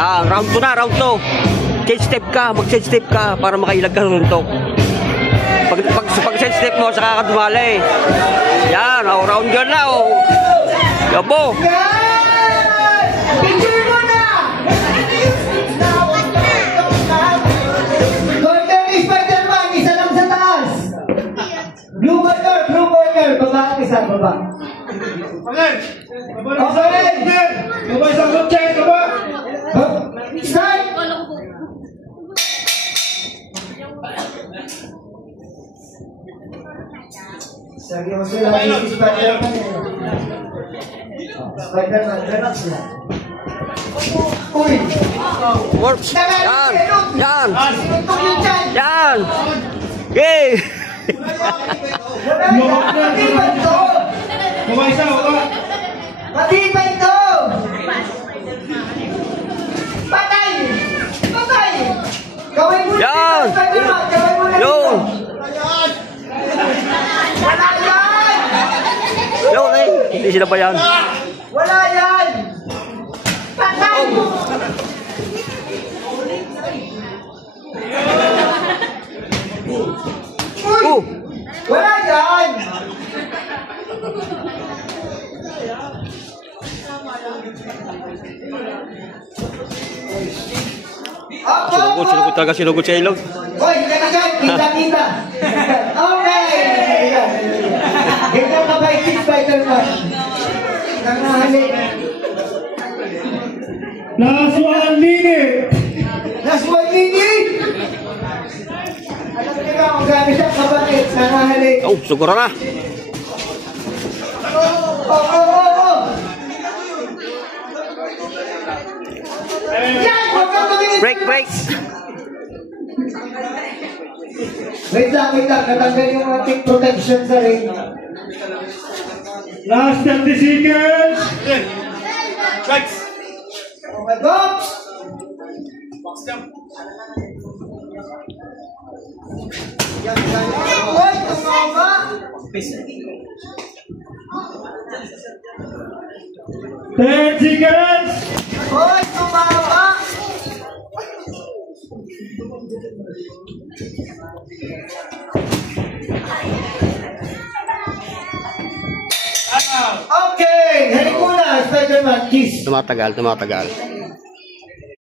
Yan, round 2 na, round 2. Change step ka, mag-change step ka para makailag ka runtok. Pag change step mo, saka ka dumali. Yan, oh, round girl na, oh. Yabo. Picture mo na! Golden Spider-Man, isa lang sa taas. Blue corner, baba, isa, baba. Okay. Okay. Baba isang kotse, baba. Start! Sabi mo sila, Spider-Man. Spider-Man, relax lang. Uy! Works. Yan. Yan. Sinuntok yung chan! Yan. Okay. Matibay to! Baba isa, baba. Matibay to! Patay! Patay! Gawin mo Yan. Spider-Man! Gawin mo na Yun. Wala yan! Yun eh. Hindi sila pa yan. Wala yan! Patay! Uy! Oh. Wala yan! Sinugod talaga, sinugod sa ilog. Hoy, ganyan, kita. Okay! Ganyan ka ba si Spider-Man? Nangahalik. Last 1 minute. Last 1 minute! Alam niyo kung gamit ang kabakit, nangahalik. Oh, siguro na. Oh! Yan! Huwag kang tumingin! Break. Wait lang. Natanggal yung ating protection sa ring. Last 30 seconds. Oh my God! Hoy, tumama! 10 seconds. Hoy, tumama! Okay, halik muna, Spider-Man, kiss. Tumatagal.